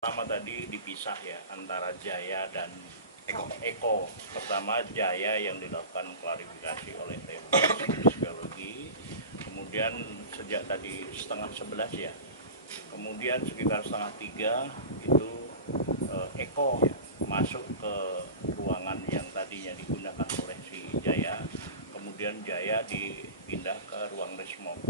Pertama tadi dipisah ya antara Jaya dan Eko. Pertama Jaya yang dilakukan klarifikasi oleh tim psikologi. Kemudian sejak tadi setengah 11 ya. Kemudian sekitar setengah 3 itu Eko masuk ke ruangan yang tadinya digunakan oleh si Jaya. Kemudian Jaya dipindah ke ruang resmob.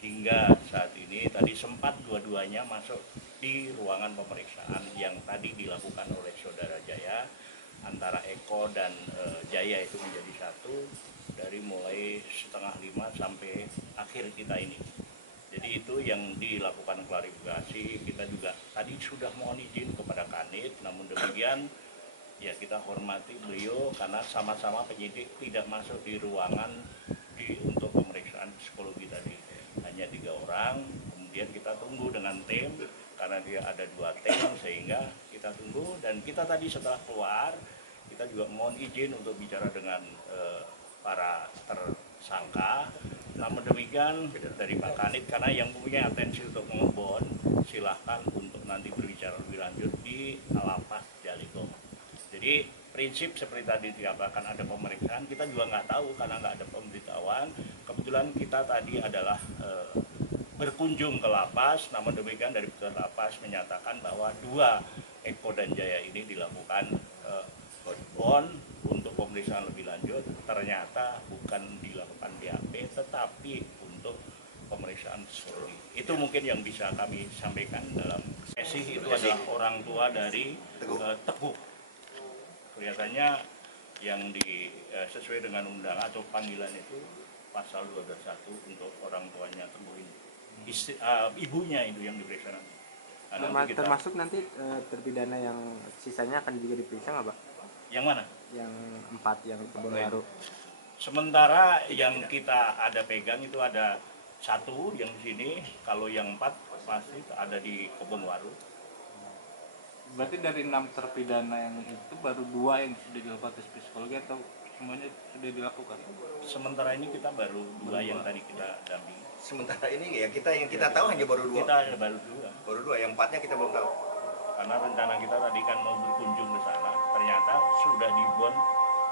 Hingga saat ini tadi sempat dua-duanya masuk di ruangan pemeriksaan yang tadi dilakukan oleh saudara Jaya antara Eko dan Jaya itu menjadi satu dari mulai setengah 5 sampai akhir kita ini. Jadi itu yang dilakukan klarifikasi. Kita juga tadi sudah mohon izin kepada Kanit, namun demikian ya kita hormati beliau karena sama-sama penyidik tidak masuk di ruangan untuk pemeriksaan psikologi tadi. Hanya 3 orang, kemudian kita tunggu dengan tim karena dia ada 2 tim sehingga kita tunggu, dan kita tadi setelah keluar kita juga mohon izin untuk bicara dengan para tersangka. Namun demikian dari Pak Kanit karena yang punya atensi untuk mengebon silahkan untuk nanti berbicara lebih lanjut di Lapas Jaliko. Jadi prinsip seperti tadi dikatakan ada pemeriksaan, kita juga nggak tahu karena nggak ada pemberitahuan. Kebetulan kita tadi adalah berkunjung ke lapas, namun demikian dari petugas lapas menyatakan bahwa 2 Eko dan Jaya ini dilakukan bond untuk pemeriksaan lebih lanjut. Ternyata bukan dilakukan BAP, tetapi untuk pemeriksaan psikologi. Itu mungkin yang bisa kami sampaikan dalam sesi itu adalah orang tua dari Teguh. Kelihatannya yang sesuai dengan undangan atau panggilan itu pasal 221 untuk orang tuanya Teguh ini. Ibunya itu yang diperiksa nanti. Termasuk nanti terpidana yang sisanya akan juga diperiksa nggak, Pak? Yang mana? Yang 4 yang Kebun Waru. Sementara yang kita ada pegang itu ada 1 yang di sini, kalau yang 4 pasti ada di Kebun Waru. Berarti dari 6 terpidana yang itu baru 2 yang sudah dilakukan tes psikologi atau semuanya sudah dilakukan? Sementara ini kita baru 2 yang tadi kita dampingi. Sementara ini ya kita tahu hanya baru 2. Kita baru 2. Baru 2, yang 4-nya kita belum tahu. Karena rencana kita tadi kan mau berkunjung ke sana, ternyata sudah dibon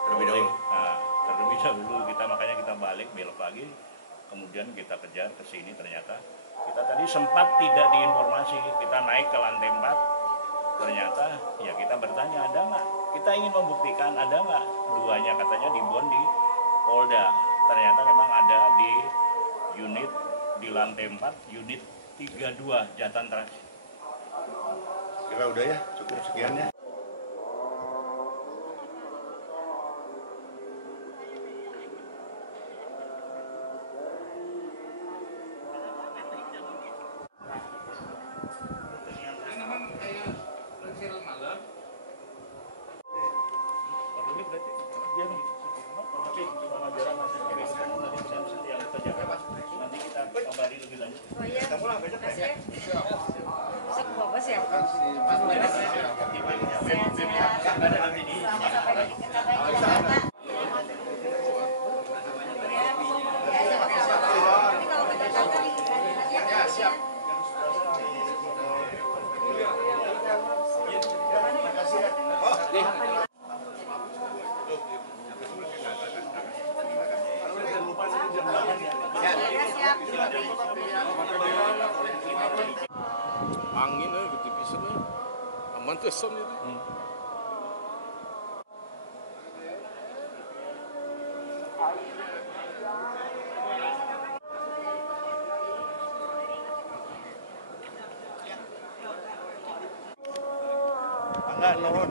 Terlebih dahulu. Terlebih dahulu kita, makanya kita balik belok lagi, kemudian kita kejar ke sini. Ternyata kita tadi sempat tidak diinformasi, kita naik ke lantai 4. Ternyata ya kita bertanya ada nggak, kita ingin membuktikan ada nggak 2-nya, katanya dibon di Polda. Ternyata memang ada di unit di lantai 4, unit 32 Jatan Transit. Kira udah ya, cukup sekian ya. Nanti kita kembali lebih lanjut. Oh iya, makasih ya. Besok bawa bos ya? Sehat-sehat. Sama sampai di Jakarta. Ya, sama-sama. Nanti kalau ke Jakarta nanti ya. Siap. Angin gitu bisa nih, aman tuh son itu. Enggak, nuhun.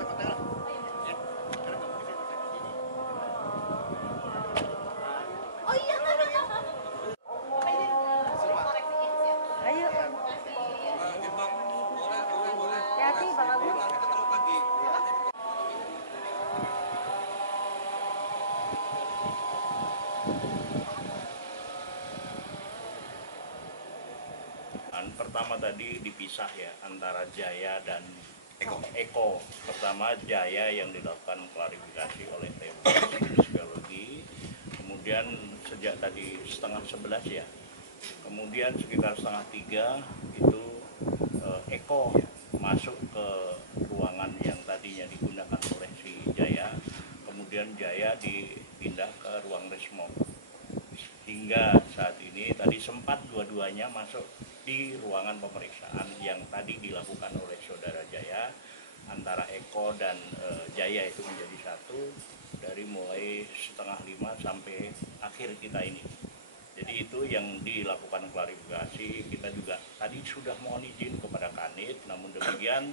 Ayo. Hati-hati Bang Agung. Pertama tadi dipisah ya antara Jaya dan Eko. Pertama Jaya yang dilakukan klarifikasi oleh tim psikologi. Kemudian sejak tadi setengah 11 ya. Kemudian sekitar setengah 3 itu Eko masuk masuk di ruangan pemeriksaan yang tadi dilakukan oleh saudara Jaya, antara Eko dan Jaya itu menjadi satu dari mulai 4:30 sampai akhir kita ini. Jadi itu yang dilakukan klarifikasi. Kita juga tadi sudah mohon izin kepada Kanit, namun demikian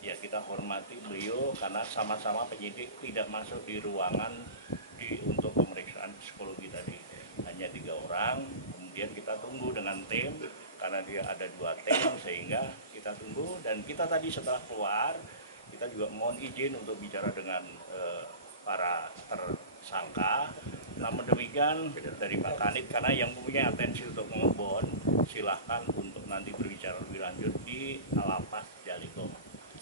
ya kita hormati beliau karena sama-sama penyidik tidak masuk di ruangan untuk pemeriksaan psikologi tadi. Hanya 3 orang, kemudian kita tunggu dengan tim karena dia ada 2 tim, sehingga kita tunggu. Dan kita tadi setelah keluar, kita juga mohon izin untuk bicara dengan para tersangka. Namun demikian dari Pak Kanit, karena yang punya atensi untuk mengebon, silahkan untuk nanti berbicara lebih lanjut di Lapas Jaliko.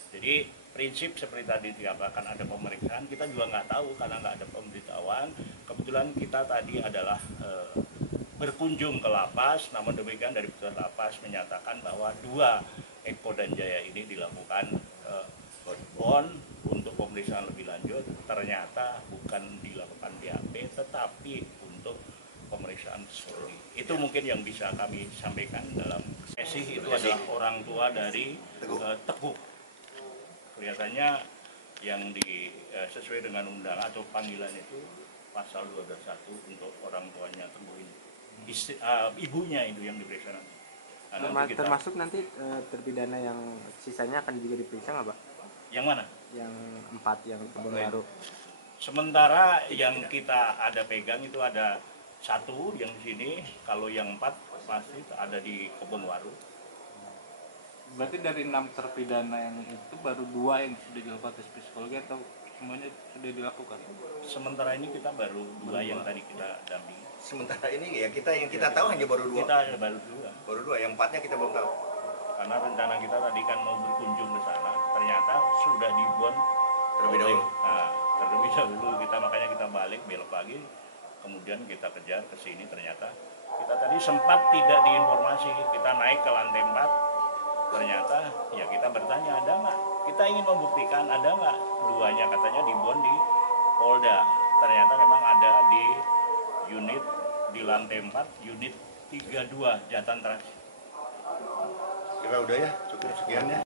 Jadi prinsip seperti tadi dikatakan ada pemeriksaan, kita juga nggak tahu karena nggak ada pemberitahuan. Kebetulan kita tadi adalah berkunjung ke lapas, namun demikian dari petugas lapas menyatakan bahwa 2 Eko dan Jaya ini dilakukan bond untuk pemeriksaan lebih lanjut. Ternyata bukan dilakukan BAP, tetapi untuk pemeriksaan psikologi. Itu mungkin yang bisa kami sampaikan dalam sesi. Itu adalah orang tua dari Teguh. Kelihatannya yang sesuai dengan undangan atau panggilan itu pasal 221 untuk orang tuanya Teguh ini. Ibunya itu yang diperiksa nanti. Nah, termasuk nanti terpidana yang sisanya akan juga diperiksa nggak Pak? Yang mana? Yang 4 yang Kebun Waru. Sementara yang kita ada pegang itu ada 1 yang di sini, kalau yang 4 pasti ada di Kebun Waru. Berarti dari 6 terpidana yang itu baru 2 yang sudah dilakukan tes psikologi atau semuanya sudah dilakukan? Sementara ini kita baru 2 yang tadi kita dampingi. Sementara ini ya yang kita tahu hanya baru 2. Kita baru 2. Baru 2, yang 4-nya kita belum tahu. Karena rencana kita tadi kan mau berkunjung ke sana, ternyata sudah dibon Terlebih dahulu. Nah, terlebih dahulu kita, makanya kita balik belok lagi, kemudian kita kejar ke sini. Ternyata kita tadi sempat tidak diinformasi, kita naik ke lantai 4, ternyata ya kita bertanya ada nggak, kita ingin membuktikan ada nggak, 2-nya katanya dibon di Polda. Ternyata memang ada di unit di lantai 4, unit 32 Jatan Transit. Kira udah ya, cukup sekian ya.